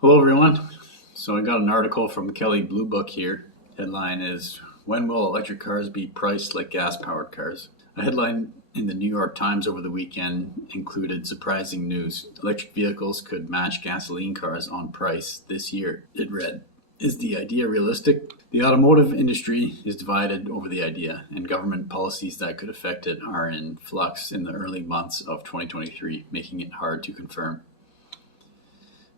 Hello everyone. So I got an article from Kelly Blue Book here. Headline is, "When will electric cars be priced like gas-powered cars?" A headline in the New York Times over the weekend included surprising news. Electric vehicles could match gasoline cars on price this year. It read, "Is the idea realistic? The automotive industry is divided over the idea, and government policies that could affect it are in flux in the early months of 2023, making it hard to confirm."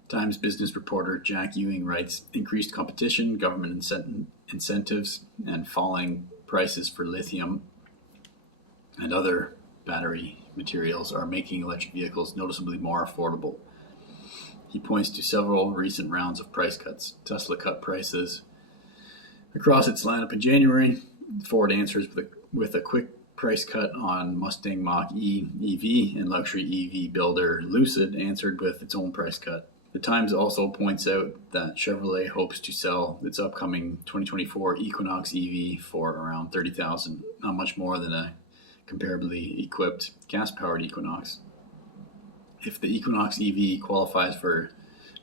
Times business reporter Jack Ewing writes, "Increased competition, government incentives, and falling prices for lithium and other battery materials are making electric vehicles noticeably more affordable." He points to several recent rounds of price cuts. Tesla cut prices across its lineup in January. Ford answers with a quick price cut on Mustang Mach-E EV, and luxury EV builder Lucid answered with its own price cut. The Times also points out that Chevrolet hopes to sell its upcoming 2024 Equinox EV for around $30,000, not much more than a comparably equipped gas-powered Equinox. If the Equinox EV qualifies for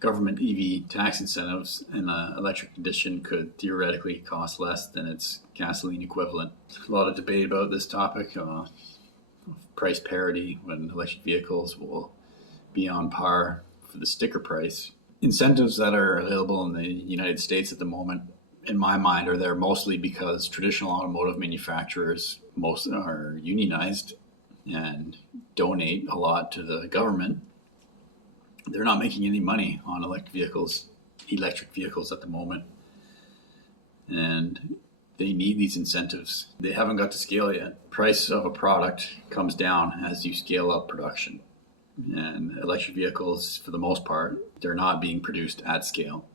government EV tax incentives, an electric edition could theoretically cost less than its gasoline equivalent. A lot of debate about this topic, price parity, when electric vehicles will be on par for the sticker price. Incentives that are available in the United States at the moment, in my mind, are there mostly because traditional automotive manufacturers most are unionized and donate a lot to the government. They're not making any money on electric vehicles at the moment, and they need these incentives. They haven't got to scale yet. Price of a product comes down as you scale up production. And electric vehicles, for the most part, they're not being produced at scale.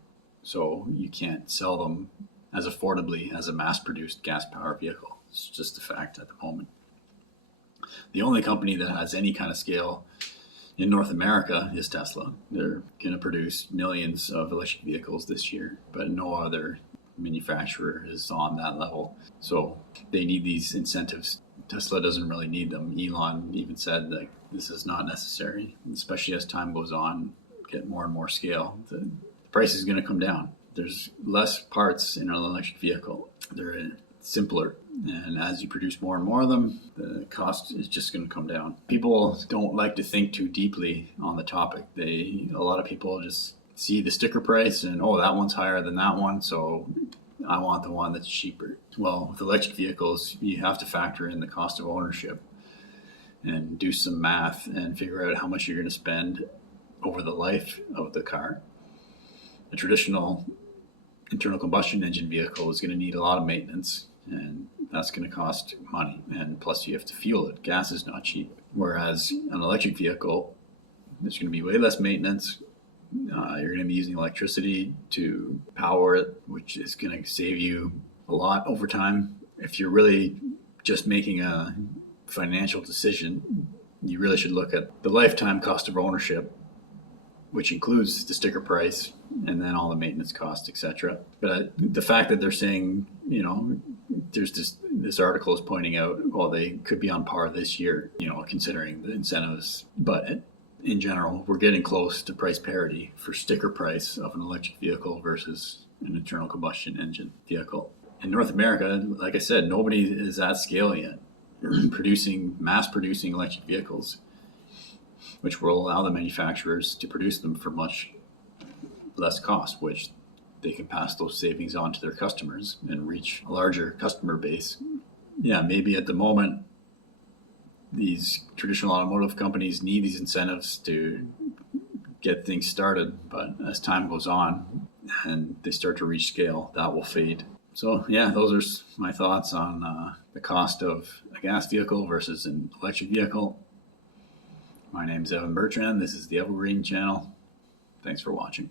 So you can't sell them as affordably as a mass-produced gas-powered vehicle. It's just a fact at the moment. The only company that has any kind of scale in North America is Tesla. They're going to produce millions of electric vehicles this year, but no other manufacturer is on that level. So they need these incentives. Tesla doesn't really need them. Elon even said that this is not necessary, especially as time goes on, get more and more scale. The price is going to come down. There's less parts in an electric vehicle. They're simpler. And as you produce more and more of them, the cost is just going to come down. People don't like to think too deeply on the topic. A lot of people just see the sticker price and, oh, that one's higher than that one, so I want the one that's cheaper. Well, with electric vehicles, you have to factor in the cost of ownership and do some math and figure out how much you're going to spend over the life of the car. A traditional internal combustion engine vehicle is going to need a lot of maintenance, and that's going to cost money. And plus you have to fuel it. Gas is not cheap. Whereas an electric vehicle, there's going to be way less maintenance. You're going to be using electricity to power it, which is going to save you a lot over time. If you're really just making a financial decision, you really should look at the lifetime cost of ownership, which includes the sticker price and then all the maintenance costs, etc. But the fact that they're saying, there's this article is pointing out, well, they could be on par this year, considering the incentives. But in general, we're getting close to price parity for sticker price of an electric vehicle versus an internal combustion engine vehicle. In North America, like I said, nobody is at scale yet mass producing electric vehicles, which will allow the manufacturers to produce them for much less cost, which they can pass those savings on to their customers and reach a larger customer base. Yeah, maybe at the moment, these traditional automotive companies need these incentives to get things started, but as time goes on and they start to reach scale, that will fade. So yeah, those are my thoughts on the cost of a gas vehicle versus an electric vehicle. My name is Evan Bertrand. This is the Evergreen Channel. Thanks for watching.